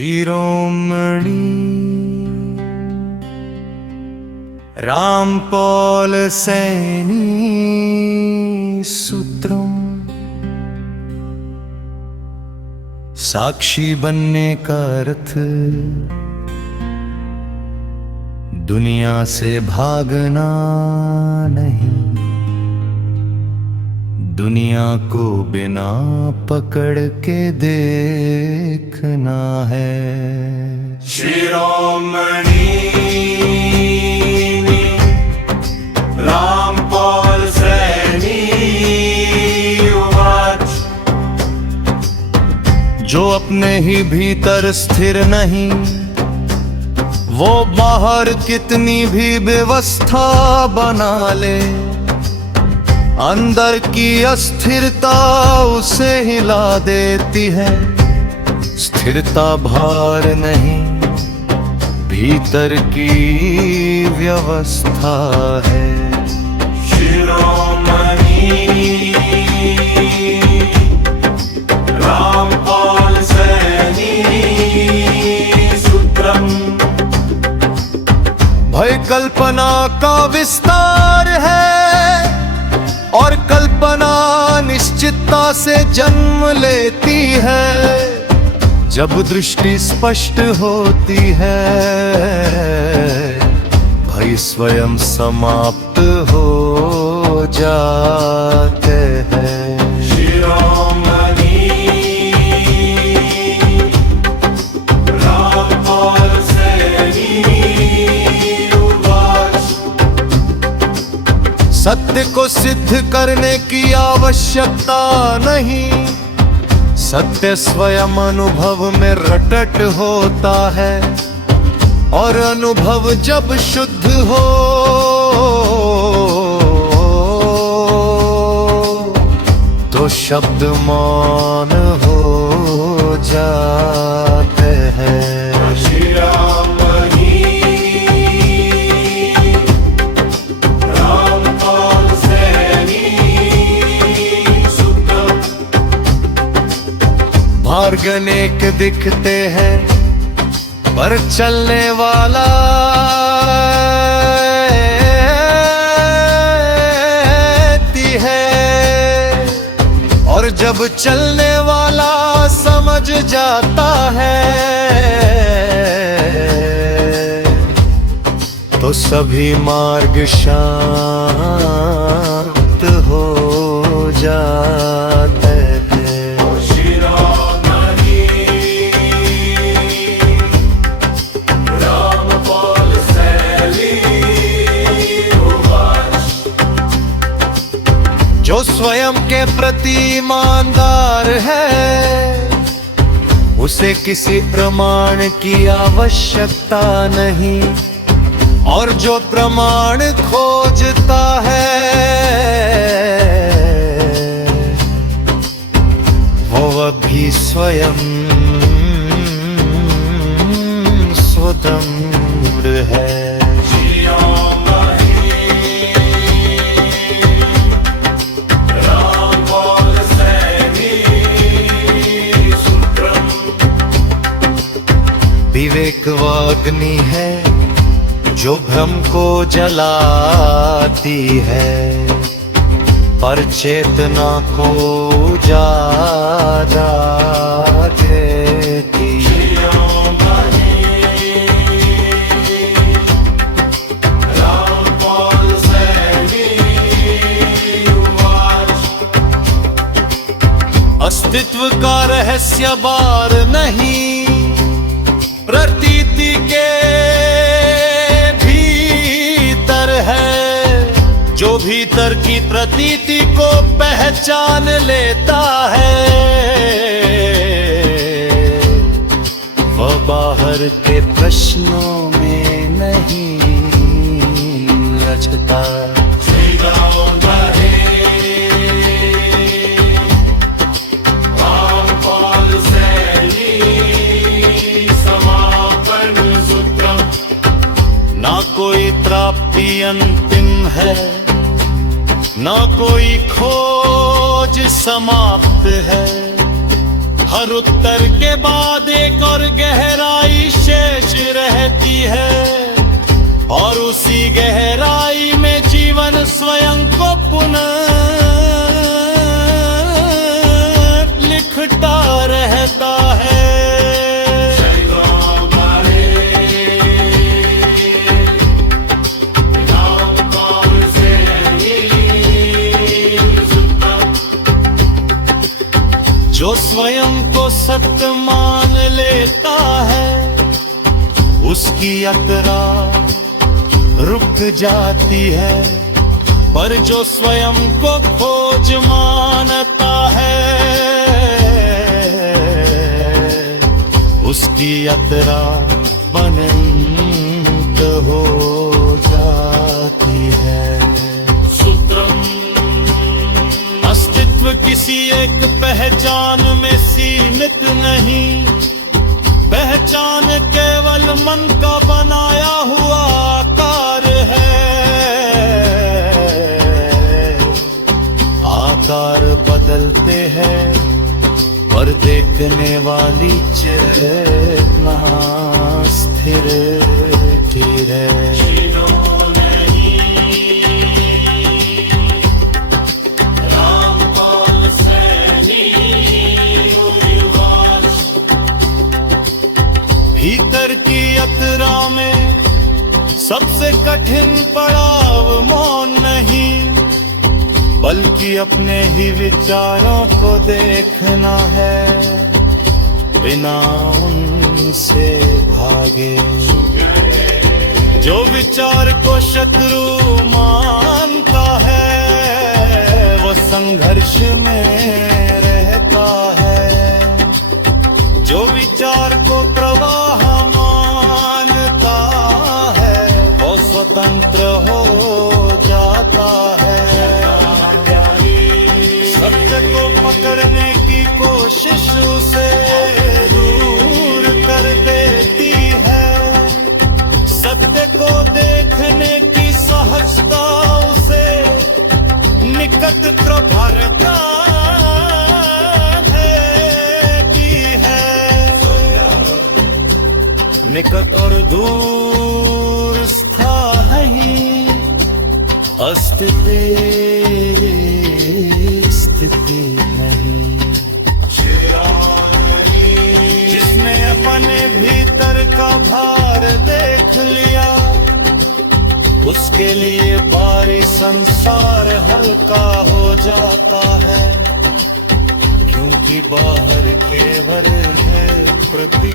शिरोमणि रामपाल सैनी सूत्रम, साक्षी बनने का अर्थ दुनिया से भागना नहीं, दुनिया को बिना पकड़ के देखना है। शिरोमणि रामपाल सैनी उवाच, जो अपने ही भीतर स्थिर नहीं, वो बाहर कितनी भी व्यवस्था बना ले, अंदर की अस्थिरता उसे हिला देती है। स्थिरता भार नहीं, भीतर की व्यवस्था है। शिरोमणि रामपाल सैनी सूत्रम, भय कल्पना का विस्तार है और कल्पना निश्चितता से जन्म लेती है। जब दृष्टि स्पष्ट होती है, भय स्वयं समाप्त हो जाते हैं। शिरोमणि रामपाल सैनी उवाच, सत्य को सिद्ध करने की आवश्यकता नहीं, सत्य स्वयं अनुभव में रटट होता है, और अनुभव जब शुद्ध हो तो शब्द मौन हो जाते हैं। मार्ग अनेक दिखते हैं, पर चलने वाला है, और जब चलने वाला समझ जाता है तो सभी मार्ग शांत हो जाते हैं। जो स्वयं के प्रति ईमानदार है, उसे किसी प्रमाण की आवश्यकता नहीं, और जो प्रमाण खोजता है वो अभी स्वयं स्वतंत्र है। विवेकवाग्नि है जो भ्रम को जलाती है, पर चेतना को उजाला देती। रामपाल सैनी उवाच, अस्तित्व का रहस्य बार नहीं, प्रतीति के भीतर है। जो भीतर की प्रतीति को पहचान लेता है, वह बाहर के प्रश्नों में नहीं रचता। ना कोई प्राप्ति अंतिम है, ना कोई खोज समाप्त है, हर उत्तर के बाद एक और गहराई शेष रहती है, और उसी गहराई में जीवन स्वयं को पुनः लिखता रहता है। जो स्वयं को सत्य मान लेता है, उसकी यात्रा रुक जाती है, पर जो स्वयं को खोज मानता है, उसकी यात्रा अनंत हो जाती है। अस्तित्व किसी एक पहचान में सीमित नहीं, पहचान केवल मन का बनाया हुआ आकार है। आकार बदलते हैं पर देखने वाली चेतना स्थिर की रहे। भीतर की यात्रा में सबसे कठिन पड़ाव मौन नहीं, बल्कि अपने ही विचारों को देखना है, बिना उनसे भागे। जो विचार को शत्रु मानता है, वो संघर्ष में रहता है। जो विचार को प्रवाह मानता है, वो स्वतंत्र हो जाता है। सत्य को पकड़ने की कोशिश उसे दूर कर देती है, सत्य को देखने की सहजता उसे निकटत्र भरता निकट और दूर स्थायी अस्तित्व स्थिति नहीं। जिसने अपने भीतर का भार देख लिया, उसके लिए बाहरी संसार हल्का हो जाता है, क्योंकि बाहर केवल है प्रति